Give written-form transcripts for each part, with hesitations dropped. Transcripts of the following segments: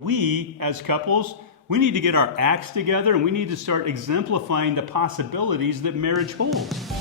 We, as couples, we need to get our acts together and we need to start exemplifying the possibilities that marriage holds.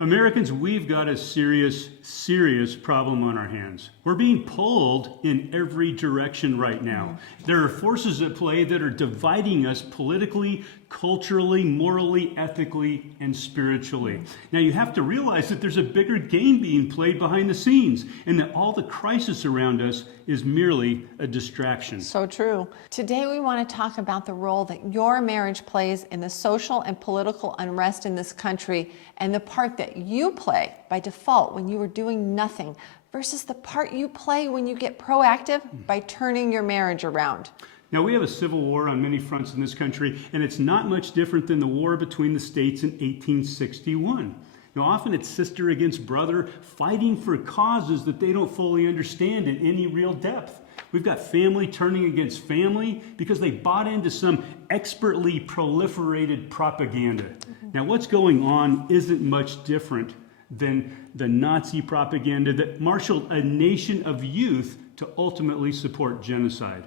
Americans, we've got a serious problem on our hands. We're being pulled in every direction right now. There are forces at play that are dividing us politically, culturally, morally, ethically, and spiritually. Now you have to realize that there's a bigger game being played behind the scenes and that all the crisis around us is merely a distraction. So true. Today we want to talk about the role that your marriage plays in the social and political unrest in this country and the part that you play by default when you are doing nothing versus the part you play when you get proactive by turning your marriage around. Now, we have a civil war on many fronts in this country, and it's not much different than the war between the states in 1861. Now, often it's sister against brother fighting for causes that they don't fully understand in any real depth. We've got family turning against family because they bought into some expertly proliferated propaganda. Now, what's going on isn't much different than the Nazi propaganda that marshaled a nation of youth to ultimately support genocide.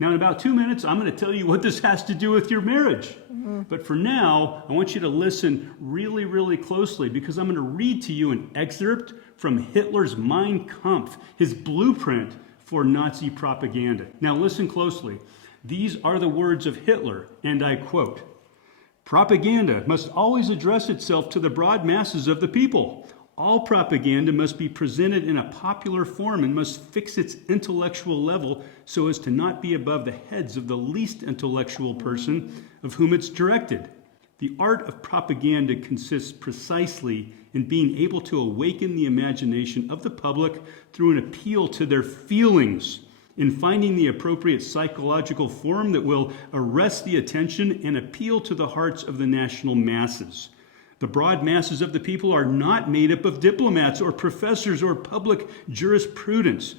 Now, in about 2 minutes, I'm going to tell you what this has to do with your marriage. But for now, I want you to listen really closely because I'm going to read to you an excerpt from Hitler's Mein Kampf, his blueprint for Nazi propaganda. Now, listen closely. These are the words of Hitler, and I quote, "Propaganda must always address itself to the broad masses of the people. All propaganda must be presented in a popular form and must fix its intellectual level so as to not be above the heads of the least intellectual person of whom it's directed. The art of propaganda consists precisely in being able to awaken the imagination of the public through an appeal to their feelings, in finding the appropriate psychological form that will arrest the attention and appeal to the hearts of the national masses. The broad masses of the people are not made up of diplomats or professors or public jurisprudence,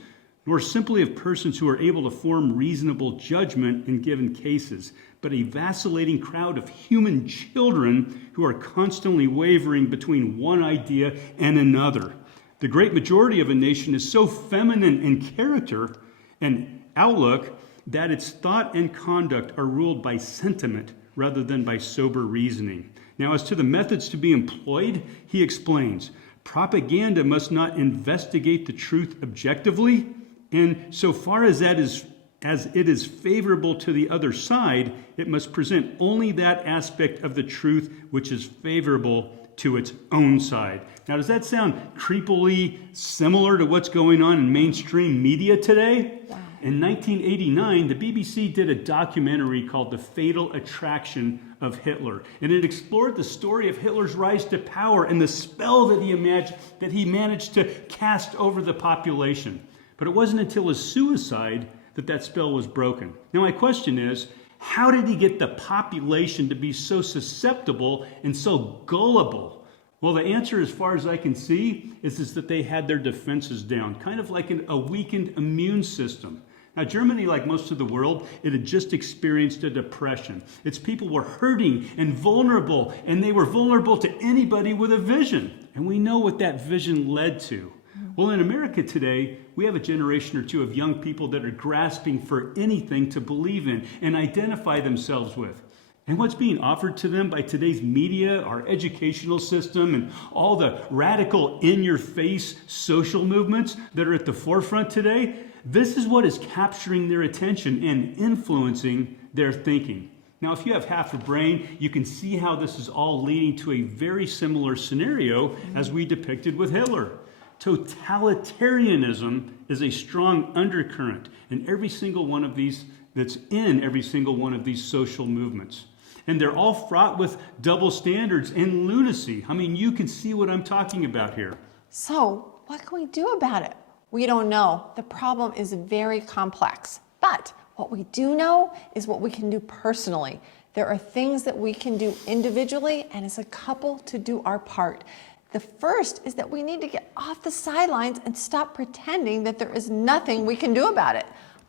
nor simply of persons who are able to form reasonable judgment in given cases, but a vacillating crowd of human children who are constantly wavering between one idea and another. The great majority of a nation is so feminine in character and outlook that its thought and conduct are ruled by sentiment rather than by sober reasoning. Now, as to the methods to be employed, he explains, propaganda must not investigate the truth objectively, and so far as it is favorable to the other side, it must present only that aspect of the truth which is favorable to its own side." Now, does that sound creepily similar to what's going on in mainstream media today? Wow. In 1989, the BBC did a documentary called The Fatal Attraction of Hitler, and it explored the story of Hitler's rise to power and the spell that he managed to cast over the population. But it wasn't until his suicide that spell was broken. Now, my question is, how did he get the population to be so susceptible and so gullible? Well, the answer, as far as I can see, is that they had their defenses down, kind of like a weakened immune system. Now, Germany, like most of the world, it had just experienced a depression. Its people were hurting and vulnerable, and they were vulnerable to anybody with a vision. And we know what that vision led to. Well, in America today, we have a generation or two of young people that are grasping for anything to believe in and identify themselves with. And what's being offered to them by today's media, our educational system, and all the radical in-your-face social movements that are at the forefront today, this is what is capturing their attention and influencing their thinking. Now, if you have half a brain, you can see how this is all leading to a very similar scenario as we depicted with Hitler. Totalitarianism is a strong undercurrent in every single one of these, that's in every single one of these social movements. And they're all fraught with double standards and lunacy. I mean, you can see what I'm talking about here. So, what can we do about it? We don't know. The problem is very complex. But what we do know is what we can do personally. There are things that we can do individually and as a couple to do our part. The first is that we need to get off the sidelines and stop pretending that there is nothing we can do about it.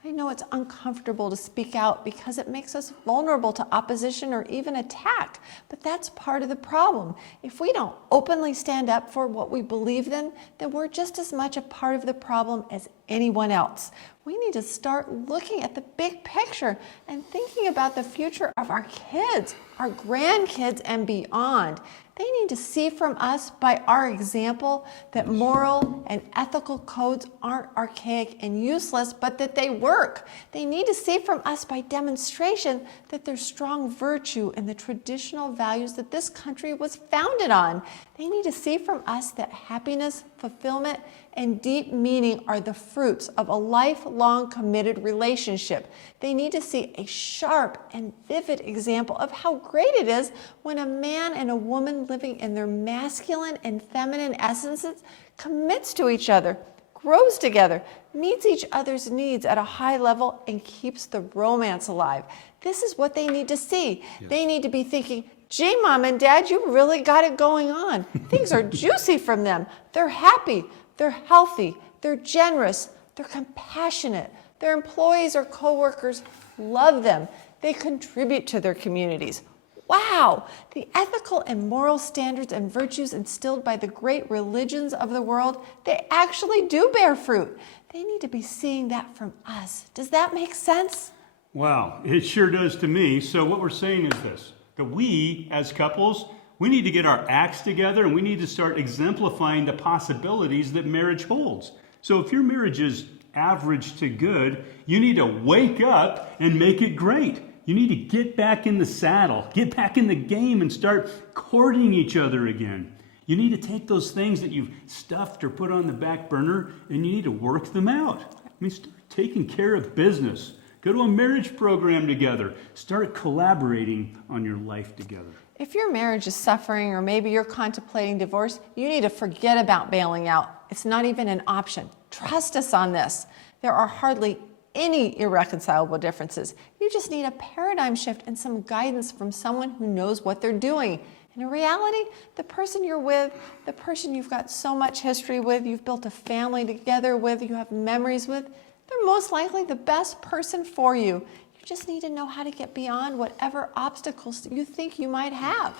I know it's uncomfortable to speak out because it makes us vulnerable to opposition or even attack, but that's part of the problem. If we don't openly stand up for what we believe in, then we're just as much a part of the problem as anyone else. We need to start looking at the big picture and thinking about the future of our kids, our grandkids, and beyond. They need to see from us by our example that moral and ethical codes aren't archaic and useless, but that they work. They need to see from us by demonstration that there's strong virtue in the traditional values that this country was founded on. They need to see from us that happiness, fulfillment, and deep meaning are the fruits of a lifelong committed relationship. They need to see a sharp and vivid example of how great it is when a man and a woman living in their masculine and feminine essences commits to each other, grows together, meets each other's needs at a high level, and keeps the romance alive. This is what they need to see. Yes. They need to be thinking, gee, Mom and Dad, you really got it going on. Things are juicy from them. They're happy. They're healthy, they're generous, they're compassionate, their employees or coworkers love them, they contribute to their communities. Wow, the ethical and moral standards and virtues instilled by the great religions of the world, they actually do bear fruit. They need to be seeing that from us. Does that make sense? Wow, it sure does to me. So what we're saying is this, that we as couples, we need to get our acts together and we need to start exemplifying the possibilities that marriage holds. So if your marriage is average to good, you need to wake up and make it great. You need to get back in the saddle, get back in the game and start courting each other again. You need to take those things that you've stuffed or put on the back burner and you need to work them out. I mean, start taking care of business. Go to a marriage program together. Start collaborating on your life together. If your marriage is suffering or maybe you're contemplating divorce, you need to forget about bailing out. It's not even an option. Trust us on this. There are hardly any irreconcilable differences. You just need a paradigm shift and some guidance from someone who knows what they're doing. And in reality, the person you're with, the person you've got so much history with, you've built a family together with, you have memories with, they're most likely the best person for you. You just need to know how to get beyond whatever obstacles you think you might have.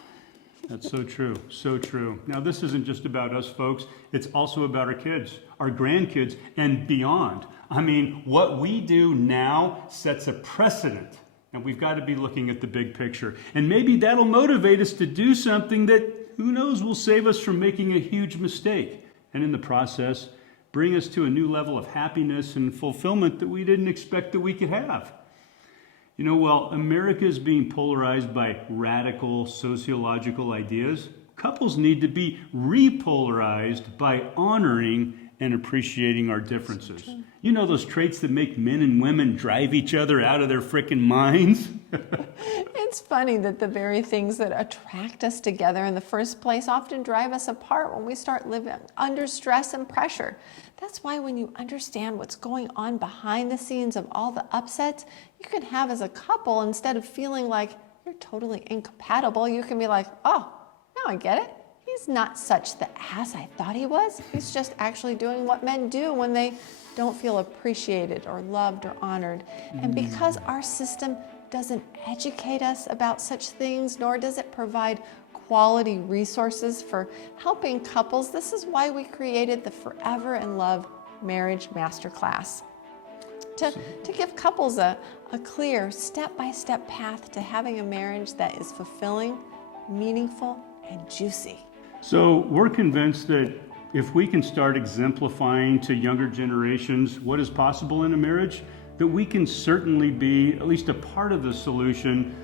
That's so true, so true. Now, this isn't just about us, folks. It's also about our kids, our grandkids, and beyond. I mean, what we do now sets a precedent, and we've got to be looking at the big picture. And maybe that'll motivate us to do something that, who knows, will save us from making a huge mistake, and in the process, bring us to a new level of happiness and fulfillment that we didn't expect that we could have. You know, while America is being polarized by radical sociological ideas, couples need to be repolarized by honoring and appreciating our differences. You know those traits that make men and women drive each other out of their frickin' minds? It's funny that the very things that attract us together in the first place often drive us apart when we start living under stress and pressure. That's why when you understand what's going on behind the scenes of all the upsets you can have as a couple, instead of feeling like you're totally incompatible, you can be like, oh, now I get it. He's not such the ass I thought he was. He's just actually doing what men do when they don't feel appreciated or loved or honored. And because our system doesn't educate us about such things, nor does it provide quality resources for helping couples, this is why we created the Forever in Love Marriage Masterclass. To give couples a clear step-by-step path to having a marriage that is fulfilling, meaningful, and juicy. So we're convinced that if we can start exemplifying to younger generations what is possible in a marriage, that we can certainly be at least a part of the solution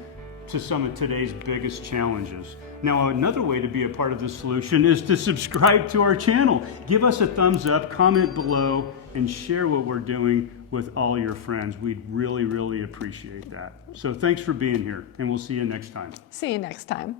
to some of today's biggest challenges. Now, another way to be a part of the solution is to subscribe to our channel. Give us a thumbs up, comment below, and share what we're doing with all your friends. We'd really, really appreciate that. So thanks for being here, and we'll see you next time. See you next time.